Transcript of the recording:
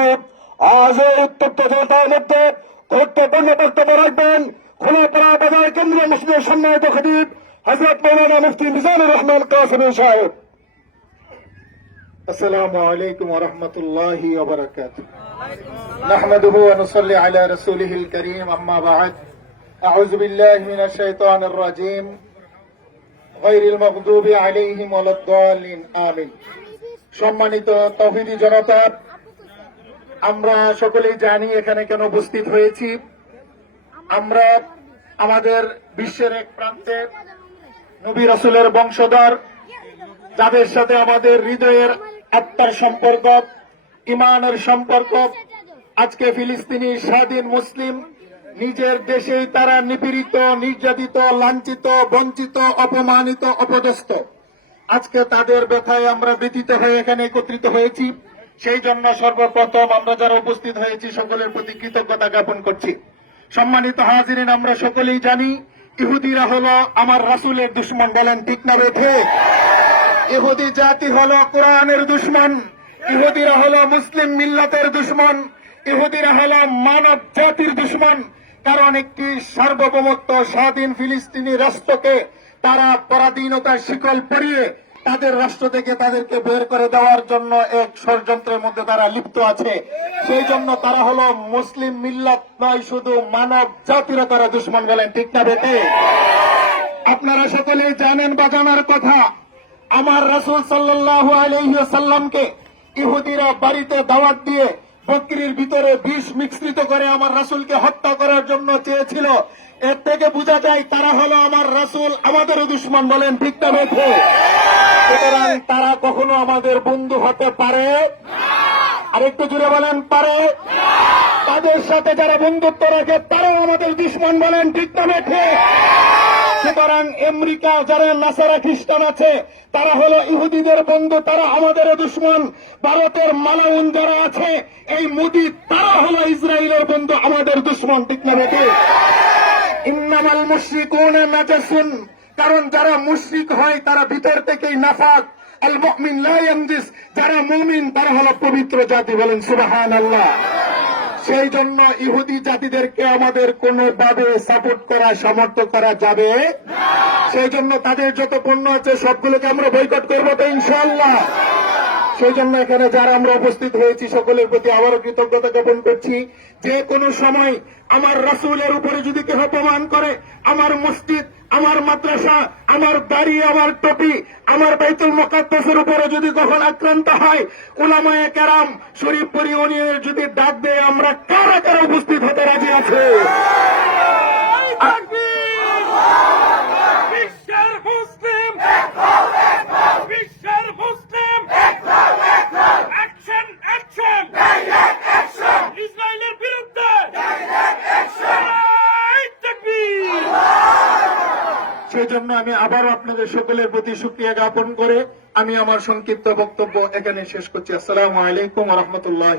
উপস্থিত আজ এই উত্তপ্ত জনতার মধ্যে গুরুত্বপূর্ণ বক্তব্য রাখবেন খোলাপাড়া বাজার কেন্দ্রীয় মুসলিমের সম্মানিত খতিব হজরত মৌলানা মুফতি মিজানুর রহমান কাসমি সাহেব السلام عليكم ورحمة الله وبركاته نحمده ونصلي على رسوله الكريم أما بعد أعوذ بالله من الشيطان الرجيم غير المغضوب عليهم ولا الضالين آمين সম্মানিত তৌহিদি জনতা আমরা সকলেই জানি এখানে কেন উপস্থিত হয়েছি। আমরা আমাদের বিশ্বের এক প্রান্তে নবী রসুলের বংশধর, যাদের সাথে আমাদের হৃদয়ের আত্মার সম্পর্ক ইমানের সম্পর্ক, আজকে ফিলিস্তিনি স্বাধীন মুসলিম নিজের দেশেই তারা নিপীড়িত, নির্যাতিত, লাঞ্ছিত, বঞ্চিত, অপমানিত, অপদস্থ। আজকে তাদের ব্যথায় আমরা ব্যতীত হয়ে এখানে একত্রিত হয়েছি। সেই জন্য সর্বপ্রথম আমরা যারা উপস্থিত হয়েছি, সকলের প্রতি কৃতজ্ঞতা জ্ঞাপন করছি। সম্মানিত হাজিরিন, আমরা সকলেই জানি ইহুদিরা হলো আমার রাসুলের দুশ্মন, বলেন ঠিক না রেখে ইহুদি জাতি হলো কোরআনের দুশ্মন, ইহুদিরা হলো মুসলিম মিল্লাতের দুশ্মন, ইহুদিরা হলো মানব জাতির দুশ্মন। কারণ একটি সার্বভৌমত্ব স্বাধীন ফিলিস্তিনি রাষ্ট্রকে তারা পরাধীনতার শিকল পরিয়ে তাদের রাষ্ট্র থেকে তাদেরকে বের করে দেওয়ার জন্য এক ষড়যন্ত্রের মধ্যে তারা লিপ্ত আছে। সেই জন্য তারা হলো মুসলিম মিল্লাত নয়, শুধু মানব জাতিরও তারা দুশ্মন বলেন, ঠিক না বেটে? আপনারা সকলেই জানেন বা জানার কথা, আমার রাসূল সাল্লাল্লাহু আলাইহি ইহুদিরা বাড়িতে দাওয়াত দিয়ে বকরির ভিতরে বিষ মিশ্রিত করে আমার রাসূলকে হত্যা করার জন্য চেয়েছিল। এর থেকে বোঝা যায় তারা হলো আমার রাসূল, আমাদেরও দুশ্মন বলেন, ঠিক না সুতরাং তারা কখনো আমাদের বন্ধু হতে পারে? আরেকটু জুড়ে বলেন, পারে? তাদের সাথে যারা বন্ধুত্ব রাখে, তারাও আমাদের দুশ্মন বলেন, ঠিক না বেঠে সুতরাং আমেরিকা যারা নাসারা খ্রিস্টান আছে, তারা হলো ইহুদিদের বন্ধু, তারা আমাদের দুশ্মন। ভারতের মালাউন যারা আছে, এই মোদি, তারা হলো ইসরায়েলের বন্ধু, আমাদের দুশ্মন, ঠিক না বেটে ইন্নামাল মুশরিকুন নাজাসুন কারণ যারা মুশরিক হয়, তারা ভিতর থেকেই নাফাক। আল মুমিন লা যারা মুমিন, তারা হলো পবিত্র জাতি বলেন সুবাহান আল্লাহ সেই জন্য ইহুদি জাতিদেরকে আমাদের কোনোভাবে সাপোর্ট করা, সমর্থন করা যাবে সেই জন্য তাদের যত পণ্য আছে, সবগুলোকে আমরা বৈকট করব তো ইনশাল্লাহ সেই জন্য এখানে যারা আমরা উপস্থিত হয়েছি, সকলের প্রতি আবারও কৃতজ্ঞতা জ্ঞাপন করছি। যে কোনো সময় আমার রাসুলের উপরে যদি কেউ অপমান করে, আমার মসজিদ, আমার মাদ্রাসা, আমার দাড়ি আমার টপি, আমার বাইতুল মোকাদ্দাসের উপরে যদি কখন আক্রান্ত হয় ওলামায়ে কেরাম শরীফ ইউনিয়নের যদি ডাক দেয়, আমরা কারা কারা উপস্থিত হতে রাজি আছে বিশ্বের মুসলিম বিশ্বের মুসলিম অ্যাকশন অ্যাকশন ইসরায়েলের বিরুদ্ধে এই তাকবীর সেই জন্য আমি আবার আপনাদের সকলের প্রতি সুক্রিয়া জ্ঞাপন করে আমি আমার সংক্ষিপ্ত বক্তব্য এখানে শেষ করছি। আসসালামু আলাইকুম রহমতুল্লাহ